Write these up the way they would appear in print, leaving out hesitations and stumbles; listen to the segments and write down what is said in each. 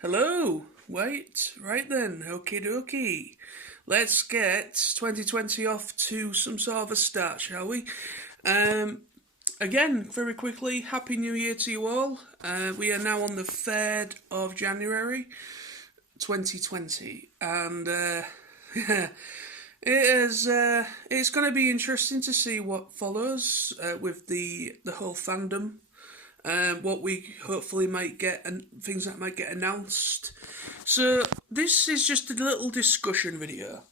Hello. Wait, right then. Okie dokie. Let's get 2020 off to some sort of a start, shall we? Um, Again, very quickly, Happy New Year to you all. We are now on the 3rd of January 2020, and yeah, it's going to be interesting to see what follows with the whole fandom, what we hopefully might get, and things that might get announced. So this is just a little discussion video,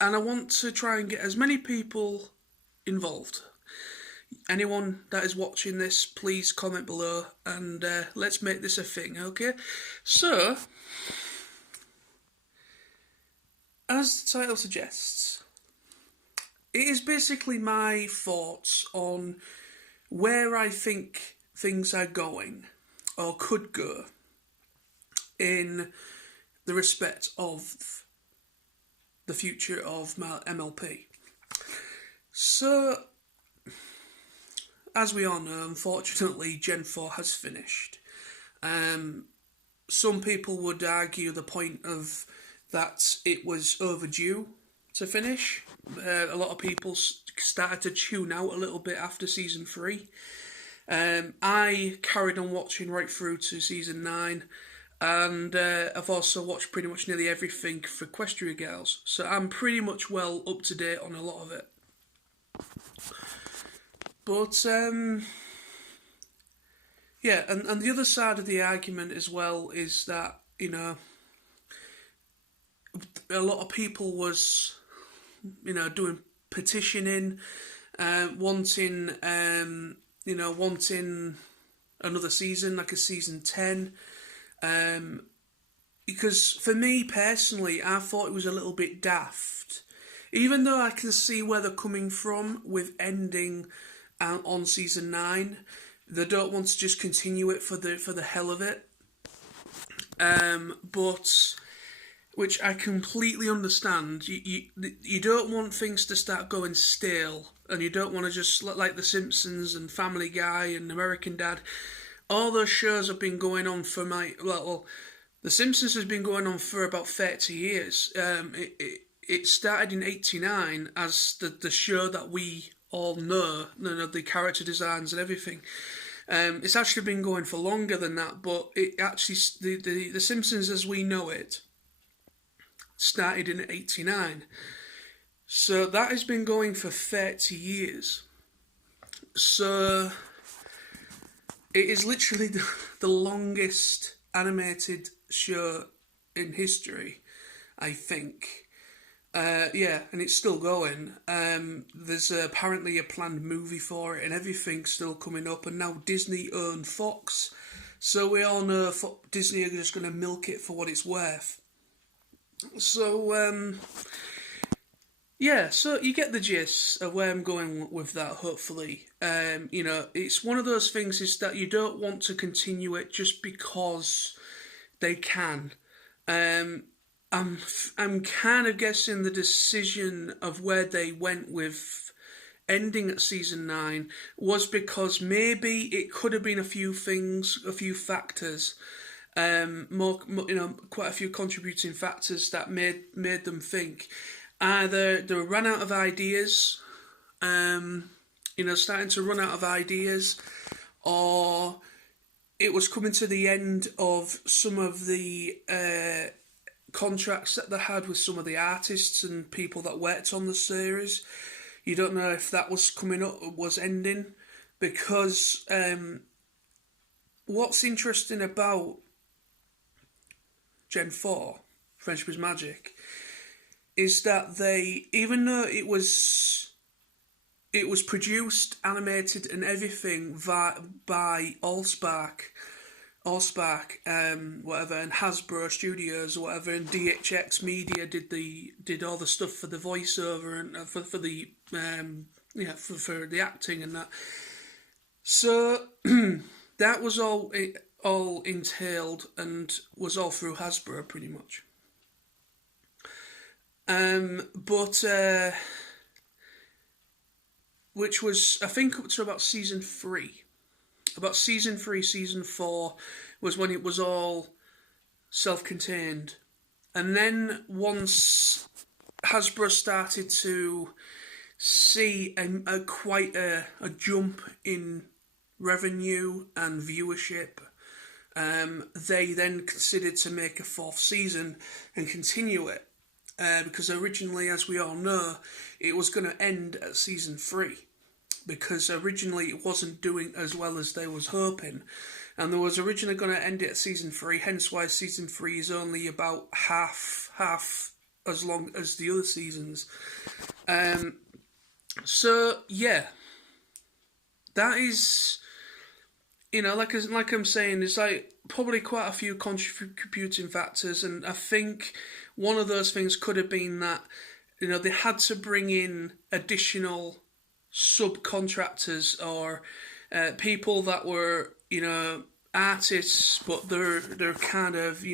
and I want to try and get as many people involved. Anyone that is watching this, please comment below, and let's make this a thing, okay? So, as the title suggests, it is basically my thoughts on where I think things are going, or could go, in the respect of the future of MLP. So, as we all know, unfortunately, Gen 4 has finished. Some people would argue the point of that it was overdue to finish. A lot of people started to tune out a little bit after season 3. I carried on watching right through to season 9, and I've also watched pretty much nearly everything for Equestria Girls, so I'm pretty much well up to date on a lot of it. But yeah, and the other side of the argument as well is that, you know, a lot of people was, you know, doing petitioning, wanting, wanting another season, like a season 10. Because for me personally, I thought it was a little bit daft. Even though I can see where they're coming from with ending on season 9, they don't want to just continue it for the hell of it. But which I completely understand. You don't want things to start going stale, and you don't want to just like The Simpsons and Family Guy and American Dad. All those shows have been going on for The Simpsons has been going on for about 30 years. It started in '89 as the show that we all know, the character designs and everything. It's actually been going for longer than that, but it actually the Simpsons as we know it started in '89, so that has been going for 30 years. So it is literally the longest animated show in history, I think. Yeah, and it's still going. There's apparently a planned movie for it, and everything's still coming up. And now Disney own Fox, so we all know Disney are just going to milk it for what it's worth. So yeah, so you get the gist of where I'm going with that. Hopefully, it's one of those things is that you don't want to continue it just because they can. I'm kind of guessing the decision of where they went with ending at season 9 was because maybe it could have been a few things, a few factors, quite a few contributing factors that made them think either they ran out of ideas, starting to run out of ideas, or it was coming to the end of some of the contracts that they had with some of the artists and people that worked on the series. You don't know if that was coming up or was ending, because what's interesting about Gen 4, Friendship is Magic, is that they, even though it was produced, animated and everything by Allspark, whatever, and Hasbro Studios or whatever, and DHX Media did all the stuff for the voiceover and for the for the acting and that. So that was all entailed and was all through Hasbro pretty much. But which was, I think, up to about season 3. About season 3, season 4, was when it was all self-contained. And then once Hasbro started to see quite a jump in revenue and viewership, they then considered to make a fourth season and continue it. Because originally, as we all know, it was going to end at season 3. Because originally it wasn't doing as well as they was hoping. And they was originally going to end it at season 3, hence why season 3 is only about half as long as the other seasons. So, yeah. That is, like I'm saying, there's like probably quite a few contributing factors, and I think one of those things could have been that, they had to bring in additional subcontractors or people that were, artists, but they're kind of,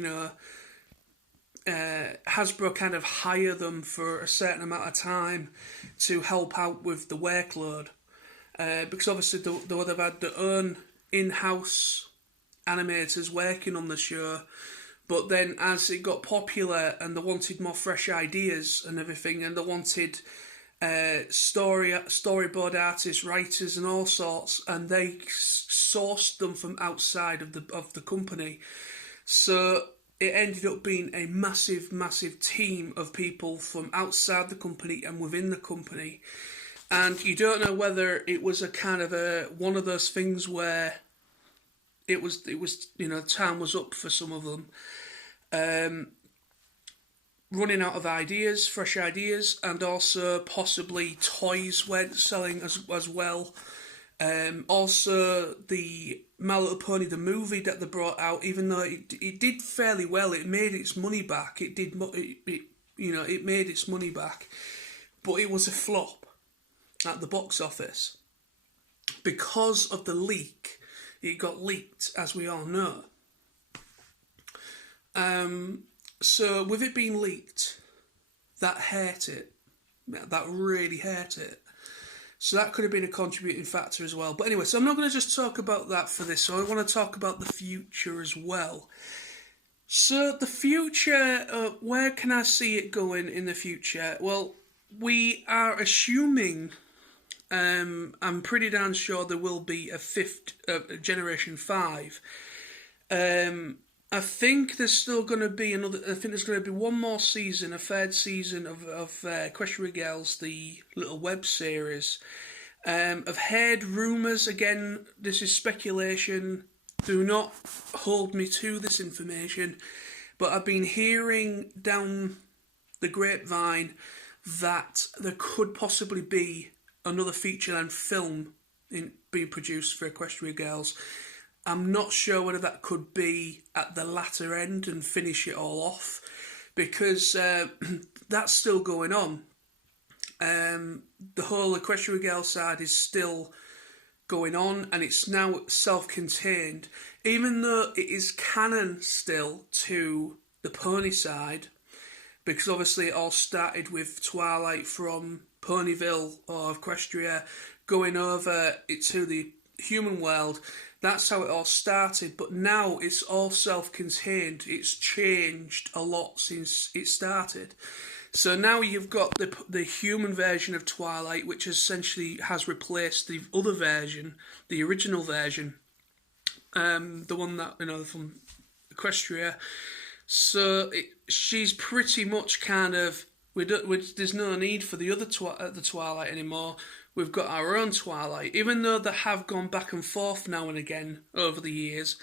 Hasbro kind of hire them for a certain amount of time to help out with the workload. Because obviously they would have had their own in-house animators working on the show, but then as it got popular and they wanted more fresh ideas and everything, and they wanted storyboard artists, writers, and all sorts, and they sourced them from outside of the company. So it ended up being a massive team of people from outside the company and within the company. And you don't know whether it was a kind of one of those things where it was time was up for some of them. Running out of ideas, fresh ideas, and also possibly toys weren't selling as well. Also, the My Little Pony, the movie that they brought out, even though it did fairly well, it made its money back. It made its money back, but it was a flop at the box office because of the leak. It got leaked, as we all know. So with it being leaked, that hurt it. That really hurt it. So that could have been a contributing factor as well. But anyway, so I'm not going to just talk about that for this. So I want to talk about the future as well. So the future, where can I see it going in the future? Well, we are assuming, I'm pretty damn sure there will be a fifth Generation 5. I think there's still going to be there's going to be one more season, a third season of Equestria Girls, the little web series. I've heard rumours, again, this is speculation, do not hold me to this information, but I've been hearing down the grapevine that there could possibly be another feature-length film being produced for Equestria Girls. I'm not sure whether that could be at the latter end and finish it all off, because that's still going on. The whole Equestria Girls side is still going on, and it's now self-contained, even though it is canon still to the pony side, because obviously it all started with Twilight from Ponyville or Equestria going over to the human world. That's how it all started, but now it's all self-contained. It's changed a lot since it started. So now you've got the human version of Twilight, which essentially has replaced the other version, the original version, the one that, from Equestria. So she's pretty much kind of, there's no need for the other the Twilight anymore. We've got our own Twilight, even though they have gone back and forth now and again over the years,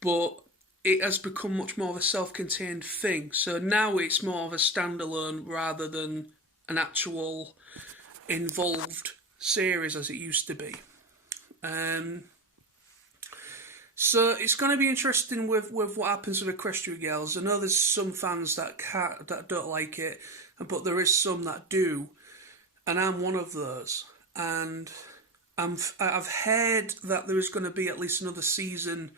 but it has become much more of a self-contained thing. So now it's more of a standalone rather than an actual involved series as it used to be. So it's going to be interesting with what happens with Equestria Girls. I know there's some fans that don't like it, but there is some that do, and I'm one of those. And I've heard that there is going to be at least another season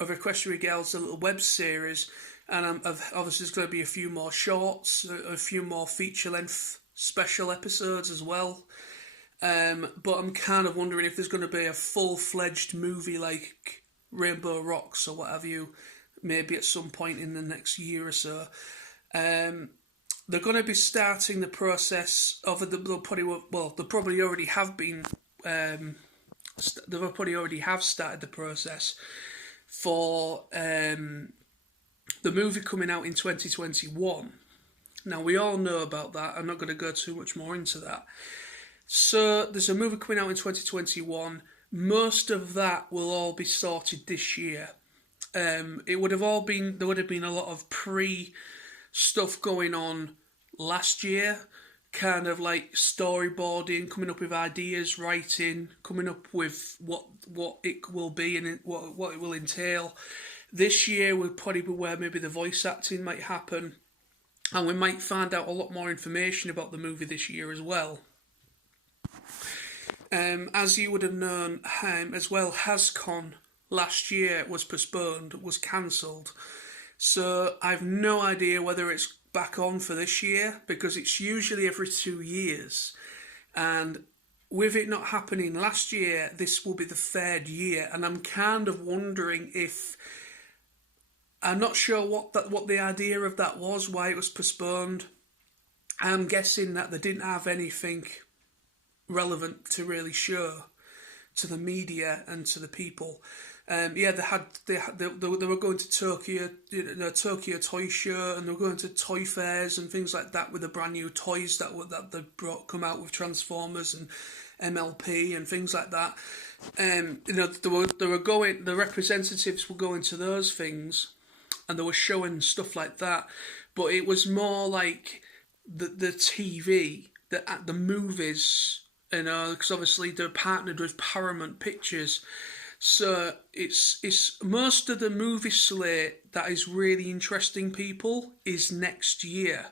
of Equestria Girls, a little web series, and obviously there's going to be a few more shorts, a few more feature-length special episodes as well. But I'm kind of wondering if there's going to be a full-fledged movie like Rainbow Rocks or what have you, maybe at some point in the next year or so. They're going to be starting the process of they'll probably already have been. They probably already have started the process for the movie coming out in 2021. Now, we all know about that. I'm not going to go too much more into that. So, there's a movie coming out in 2021. Most of that will all be sorted this year. There would have been a lot of stuff going on last year, kind of like storyboarding, coming up with ideas, writing, coming up with what it will be and what it will entail. This year will probably be where maybe the voice acting might happen, and we might find out a lot more information about the movie this year as well. As you would have known as well, HasCon last year was postponed, was cancelled. So I've no idea whether it's back on for this year, because it's usually every 2 years. And with it not happening last year, this will be the third year. And I'm kind of wondering if... I'm not sure what the idea of that was, why it was postponed. I'm guessing that they didn't have anything relevant to really show to the media and to the people. They were going to Tokyo, Tokyo Toy Show, and they were going to toy fairs and things like that with the brand new toys that they come out with Transformers and MLP and things like that. The representatives were going to those things, and they were showing stuff like that. But it was more like the TV, the movies, because obviously they're partnered with Paramount Pictures. So it's most of the movie slate that is really interesting people is next year,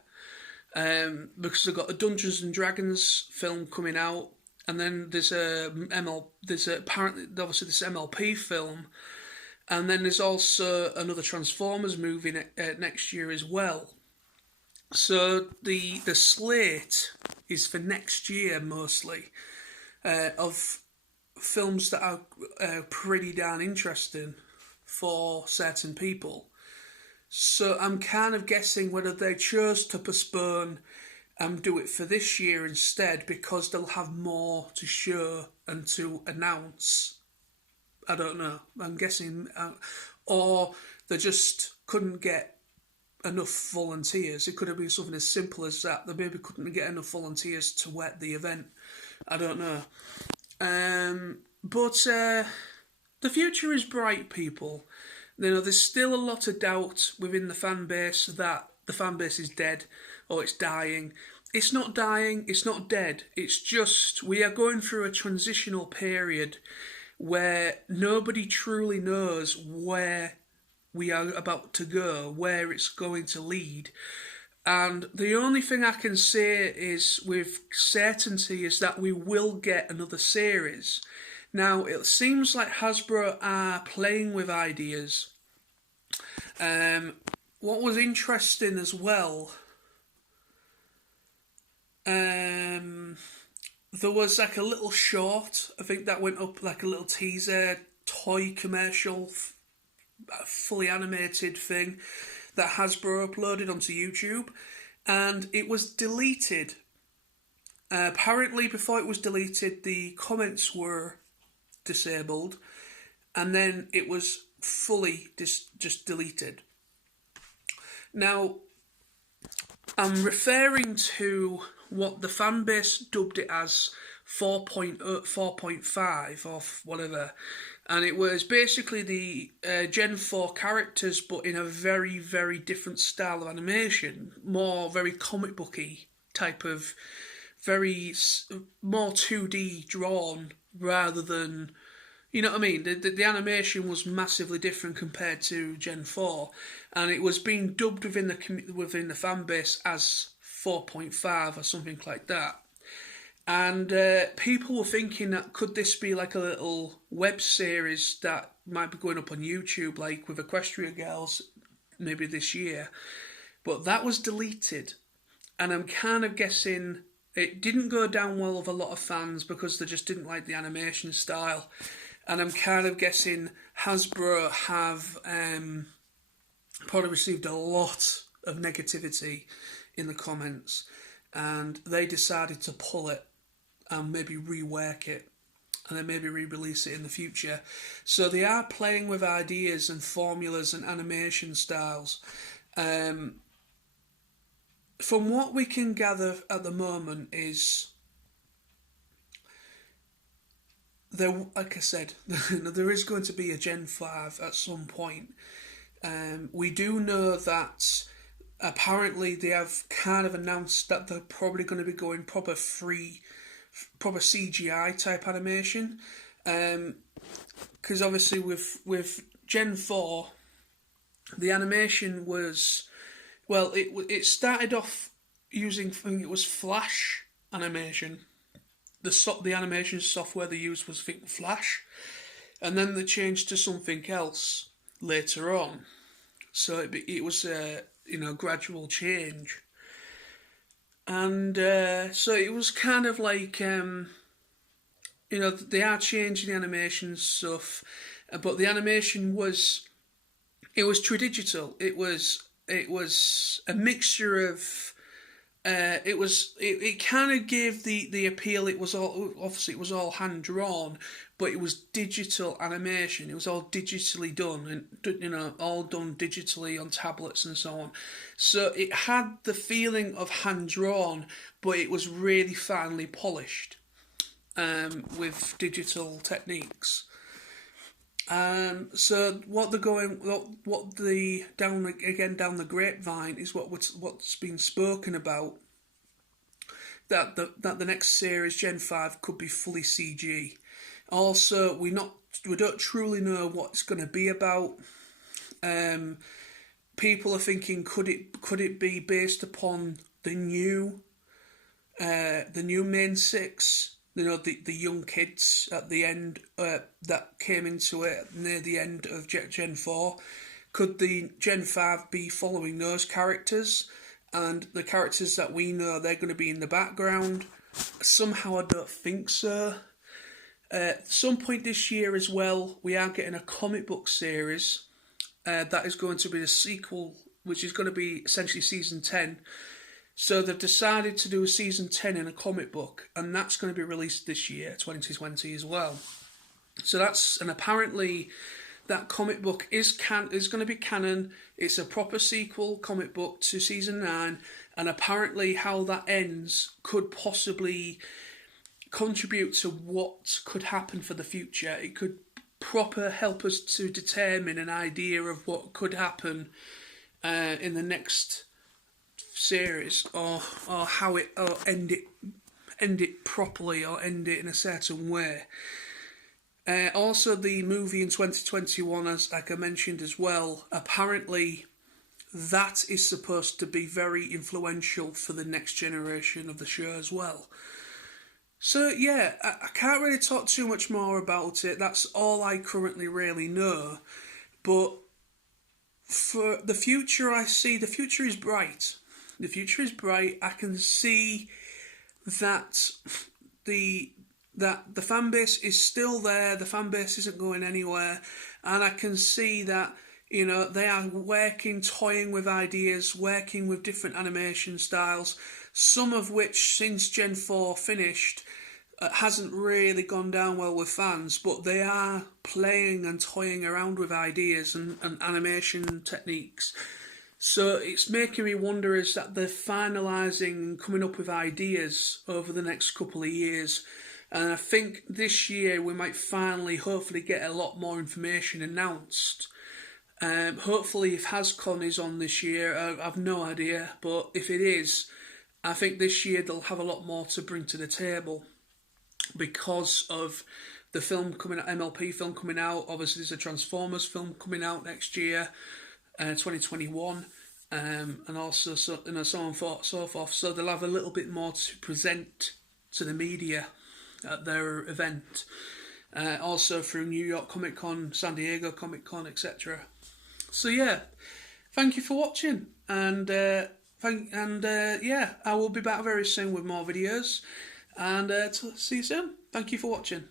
because they've got a Dungeons and Dragons film coming out, and then there's apparently obviously this MLP film, and then there's also another Transformers movie next year as well. So the slate is for next year mostly, of films that are pretty darn interesting for certain people. So I'm kind of guessing whether they chose to postpone and do it for this year instead because they'll have more to show and to announce. I don't know. I'm guessing, or they just couldn't get enough volunteers. It could have been something as simple as that. They maybe couldn't get enough volunteers to wet the event. I don't know. But the future is bright, people. There's still a lot of doubt within the fan base that the fan base is dead or it's dying. It's not dying, it's not dead. It's just we are going through a transitional period where nobody truly knows where we are about to go, where it's going to lead. And the only thing I can say is with certainty is that we will get another series. Now, it seems like Hasbro are playing with ideas. What was interesting as well, there was like a little short, I think that went up like a little teaser, toy commercial, fully animated thing that Hasbro uploaded onto YouTube, and it was deleted. Apparently, before it was deleted, the comments were disabled, and then it was fully just deleted. Now, I'm referring to what the fan base dubbed it as 4.5 or whatever, and it was basically the Gen 4 characters, but in a very, very different style of animation, more very comic booky type of, more 2D drawn rather than, you know what I mean? The animation was massively different compared to Gen 4, and it was being dubbed within the fan base as 4.5 or something like that. And people were thinking that could this be like a little web series that might be going up on YouTube, like with Equestria Girls, maybe this year. But that was deleted. And I'm kind of guessing it didn't go down well with a lot of fans because they just didn't like the animation style. and I'm kind of guessing Hasbro have probably received a lot of negativity in the comments, and they decided to pull it and maybe rework it and then maybe re-release it in the future. So they are playing with ideas and formulas and animation styles. From what we can gather at the moment is there, like I said, there is going to be a Gen 5 at some point. We do know that apparently they have kind of announced that they're probably going to be going proper CGI type animation, because obviously with Gen 4 the animation was, well, it started off using, I think it was Flash animation. The animation software they used was, I think, Flash, and then they changed to something else later on. So it was a gradual change. And so it was kind of like, they are changing the animation stuff, but the animation was true digital. It was a mixture of, it kind of gave the appeal. It was all hand drawn, but it was digital animation. It was all digitally done, and all done digitally on tablets and so on. So it had the feeling of hand drawn, but it was really finely polished with digital techniques. So what the down the grapevine is what's been spoken about, that the next series Gen 5 could be fully CG. Also, we don't truly know what it's going to be about. People are thinking, could it be based upon the new main six? The young kids at the end that came into it near the end of Gen 4. Could the Gen 5 be following those characters? And the characters that we know, they're going to be in the background? Somehow I don't think so. At some point this year as well, we are getting a comic book series that is going to be a sequel, which is going to be essentially season 10. So they've decided to do a season 10 in a comic book, and that's going to be released this year, 2020 as well. So and apparently that comic book is going to be canon. It's a proper sequel comic book to season 9, and apparently how that ends could possibly contribute to what could happen for the future. It could proper help us to determine an idea of what could happen in the next series, or how it, or end it properly, or end it in a certain way. Also, the movie in 2021, as like I mentioned as well, apparently that is supposed to be very influential for the next generation of the show as well. So yeah, I can't really talk too much more about it. That's all I currently really know. But for the future, I see the future is bright. The future is bright. I can see that the fan base is still there. The fan base isn't going anywhere, and I can see that they are toying with ideas, working with different animation styles. Some of which, since Gen 4 finished, hasn't really gone down well with fans, but they are playing and toying around with ideas and animation techniques. So it's making me wonder, is that they're finalising and coming up with ideas over the next couple of years. And I think this year we might finally, hopefully, get a lot more information announced. Hopefully, if HasCon is on this year, I've no idea. But if it is, I think this year they'll have a lot more to bring to the table, because of the film coming out, MLP film coming out. Obviously, there's a Transformers film coming out next year, 2021, and also so on and so forth. So they'll have a little bit more to present to the media at their event. Also through New York Comic Con, San Diego Comic Con, etc. So yeah, thank you for watching, and yeah, I will be back very soon with more videos, and see you soon. Thank you for watching.